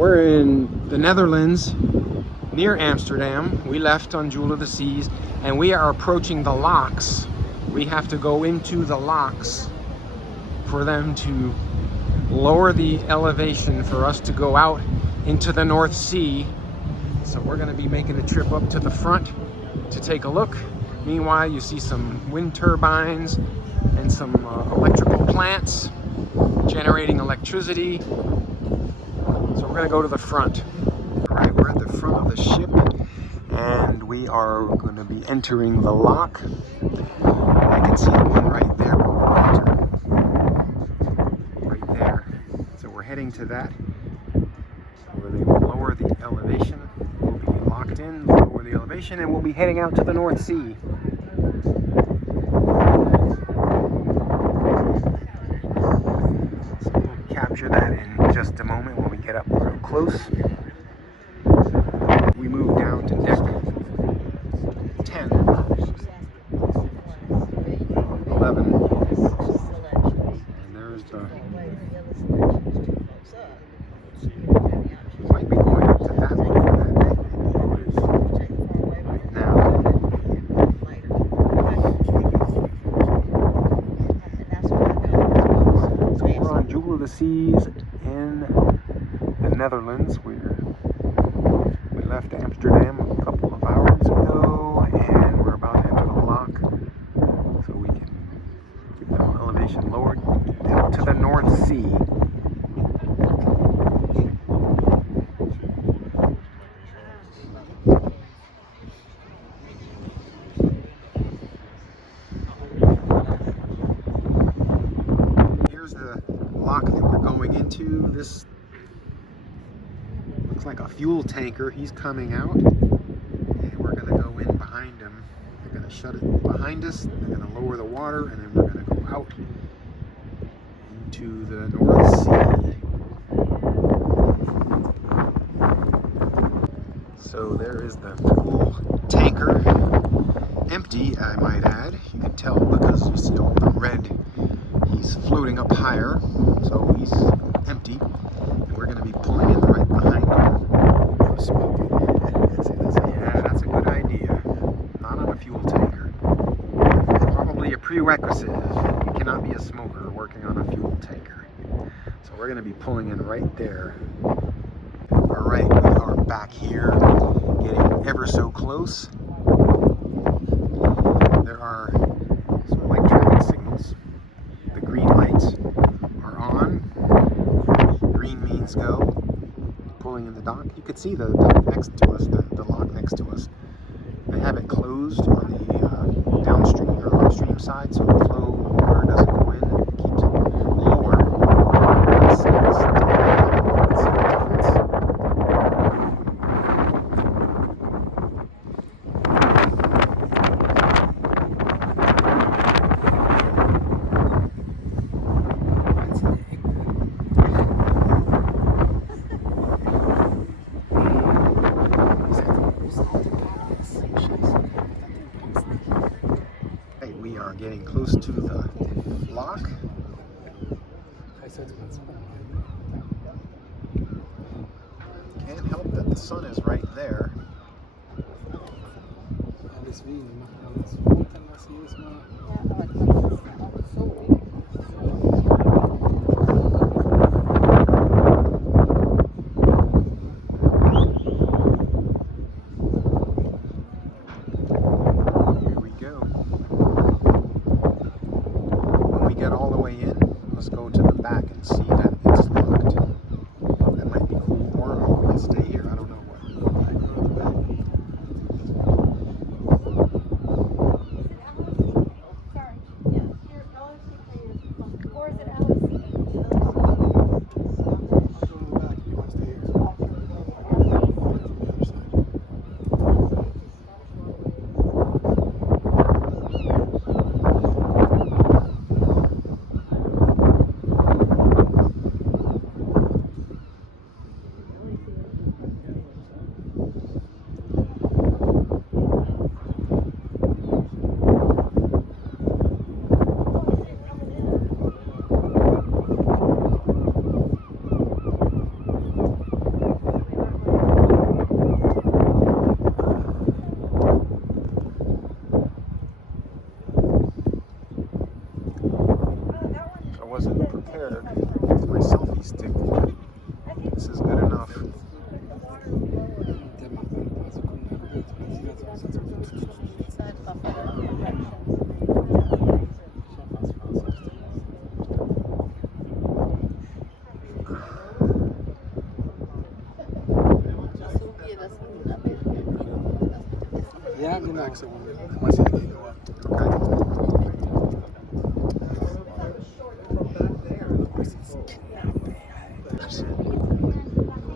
We're in the Netherlands, near Amsterdam. We left on Jewel of the Seas, and we are approaching the locks. We have to go into the locks for them to lower the elevation for us to go out into the North Sea. So we're going to be making the trip up to the front to take a look. Meanwhile, you see some wind turbines and some electrical plants generating electricity. So we're going to go to the front. All right, we're at the front of the ship, and we are going to be entering the lock. I can see the one right there where we'll enter. Right there. So we're heading to that, where they will lower the elevation. We'll be locked in, lower the elevation, and we'll be heading out to the North Sea. So we'll capture that in just a moment when we get up real close. We move down to deck 10, 11, and there's the, we might be going up to that one right now. So we're on Jewel of the Seas in the Netherlands. We left Amsterdam a couple of hours ago, and we're about to enter the lock so we can get the elevation lowered out to the North Sea. Here's the lock that we're going into. This looks like a fuel tanker. He's coming out, and we're going to go in behind him. They're going to shut it behind us. They're going to lower the water, and then we're going to go out into the North Sea. So there is the fuel tanker, empty, I might add. You can tell because you see all the red. He's floating up higher, so he's empty. And we're going to be pulling in right behind him. Yeah, that's a good idea. Not on a fuel tanker. It's probably a prerequisite. You cannot be a smoker working on a fuel tanker. So we're going to be pulling in right there. Alright, we are back here, getting ever so close. There are sort of like traffic signals. The green lights are on. Green means go. Pulling in the dock. You could see the dock next to us, the lock next to us. They have it closed on the downstream or upstream side, so the flow water doesn't go in. It keeps it lower. Let's see the difference. We are getting close to the lock. Can't help that the sun is right there. Get all the way in. Let's go to the back and see that it's locked. That might be cool, or we can stay here. I don't know what. This is good enough. Ja, genau.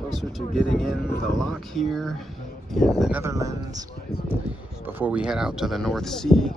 Closer to getting in the lock here in the Netherlands before we head out to the North Sea.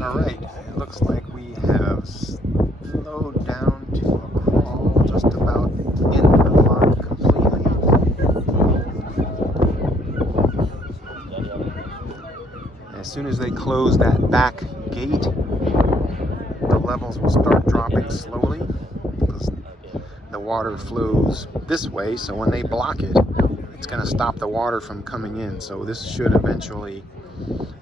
Alright, it looks like we have slowed down to a crawl just about in the lock completely. As soon as they close that back gate, the levels will start dropping slowly because the water flows this way, so when they block it, it's going to stop the water from coming in. So this should eventually,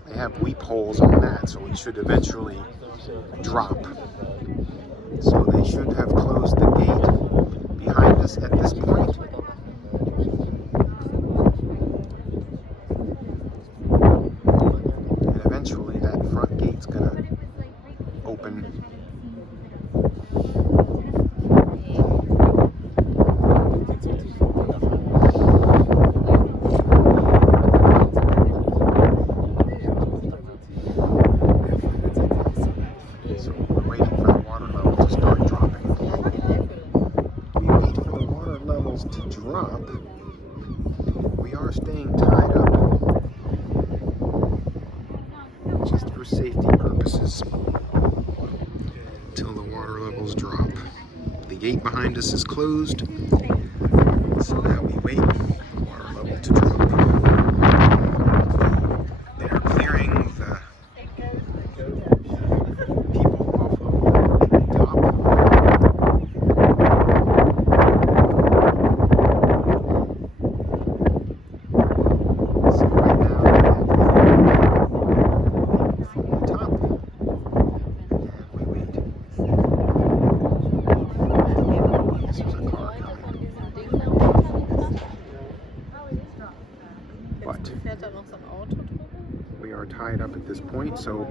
they have weep holes on that, so it should eventually drop. So they should have closed the gate behind us at this point. And eventually that front gate's going to open. To drop, we are staying tied up just for safety purposes until the water levels drop. The gate behind us is closed, so now we wait for the water level to drop. They are clearing the people off of the top. We are tied up at this point, so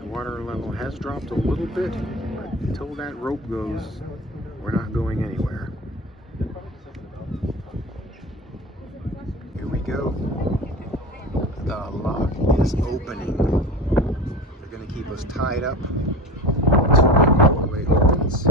the water level has dropped a little bit, but until that rope goes, we're not going anywhere. Here we go. The lock is opening. They're going to keep us tied up until the doorway opens.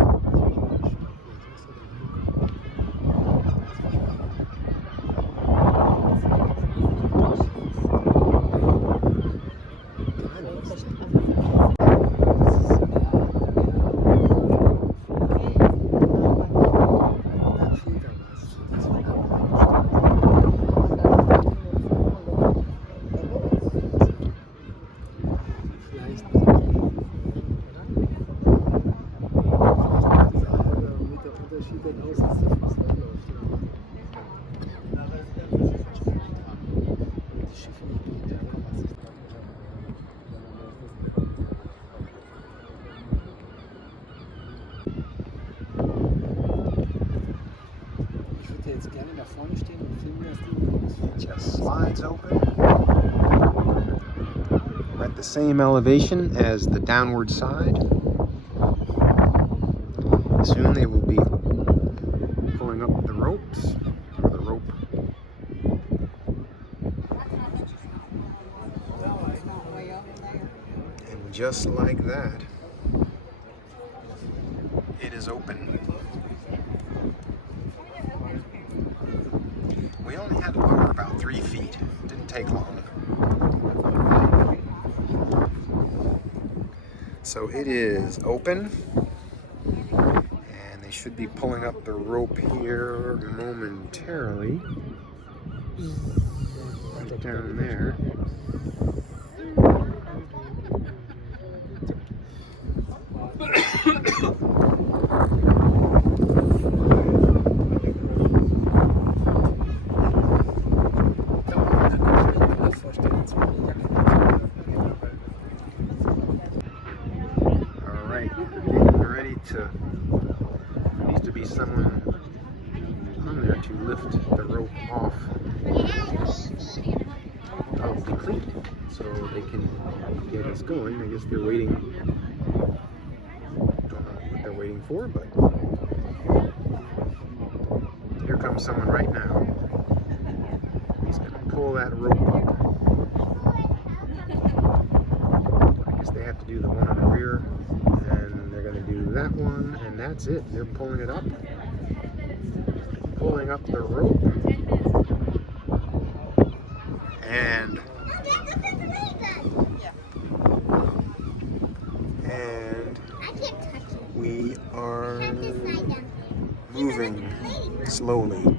It just slides open. We're at the same elevation as the downward side. Soon they will be pulling up the ropes, or the rope. just like that, it is open. We only had to lower about 3 feet. Didn't take long. So it is open, and they should be pulling up the rope here momentarily. Right down there. Alright, getting ready to, there needs to be someone on there to lift the rope off of the cleat so they can get us going. I guess they're waiting. Don't know what they're waiting for, but here comes someone right now. He's going to pull that rope up. I guess they have to do the one on the rear, and they're going to do that one, and that's it. They're pulling it up. Pulling up the rope. And we are moving slowly.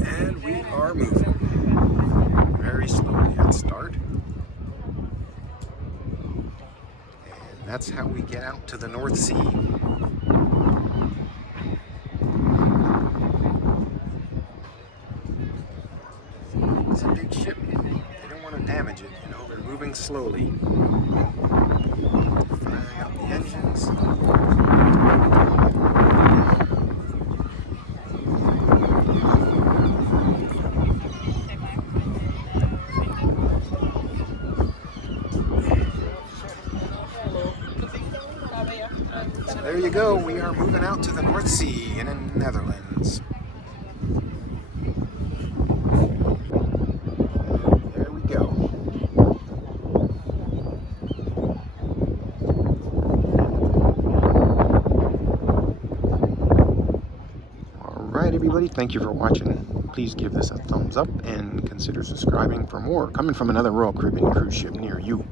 And we are moving very slowly at start. And that's how we get out to the North Sea. It's a big ship. They don't want to damage it, you know. They're moving slowly. Firing up the engines. So there you go. We are moving out to the North Sea in the Netherlands. There we go. Alright everybody, thank you for watching. Please give this a thumbs up and consider subscribing for more coming from another Royal Caribbean cruise ship near you.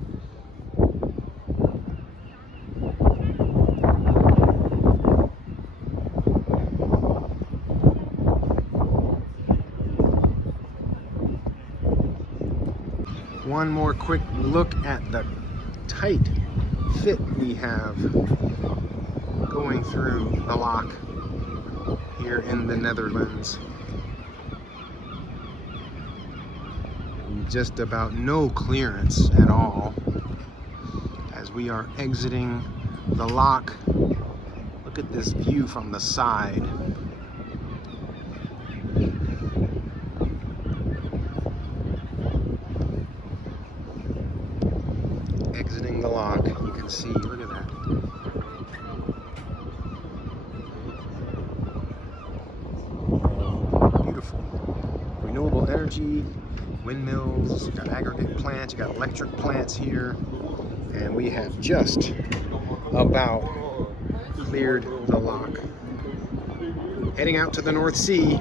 One more quick look at the tight fit we have going through the lock here in the Netherlands. Just about no clearance at all as we are exiting the lock. Look at this view from the side. Exiting the lock, you can see, look at that. Beautiful. Renewable energy, windmills, you got aggregate plants, you got electric plants here, and we have just about cleared the lock. Heading out to the North Sea.